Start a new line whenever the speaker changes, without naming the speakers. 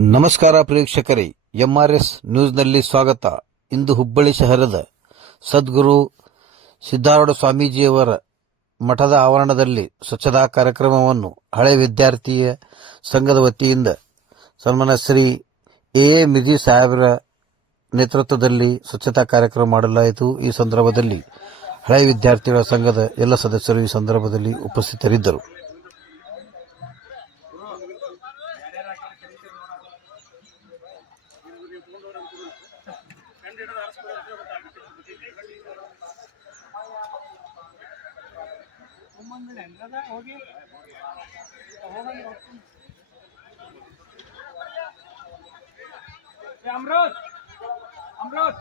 ನಮಸ್ಕಾರ ಪ್ರೇಕ್ಷಕರೇ, ಎಂಆರ್ಎಸ್ ನ್ಯೂಸ್ನಲ್ಲಿ ಸ್ವಾಗತ. ಇಂದು ಹುಬ್ಬಳ್ಳಿ ಶಹರದ ಸದ್ಗುರು ಸಿದ್ಧಾರೂಢ ಸ್ವಾಮೀಜಿಯವರ ಮಠದ ಆವರಣದಲ್ಲಿ ಸ್ವಚ್ಛತಾ ಕಾರ್ಯಕ್ರಮವನ್ನು ಹಳೆ ವಿದ್ಯಾರ್ಥಿಯ ಸಂಘದ ವತಿಯಿಂದ ಸನ್ಮಾನ ಶ್ರೀ ಎ. ಎ. ಮಿಧಿ ಸಾಹೇಬರ ನೇತೃತ್ವದಲ್ಲಿ ಸ್ವಚ್ಛತಾ ಕಾರ್ಯಕ್ರಮ ಮಾಡಲಾಯಿತು. ಈ ಸಂದರ್ಭದಲ್ಲಿ ಹಳೆ ವಿದ್ಯಾರ್ಥಿಗಳ ಸಂಘದ ಎಲ್ಲ ಸದಸ್ಯರು ಈ ಸಂದರ್ಭದಲ್ಲಿ ಉಪಸ್ಥಿತರಿದ್ದರು.
अमृत अमृत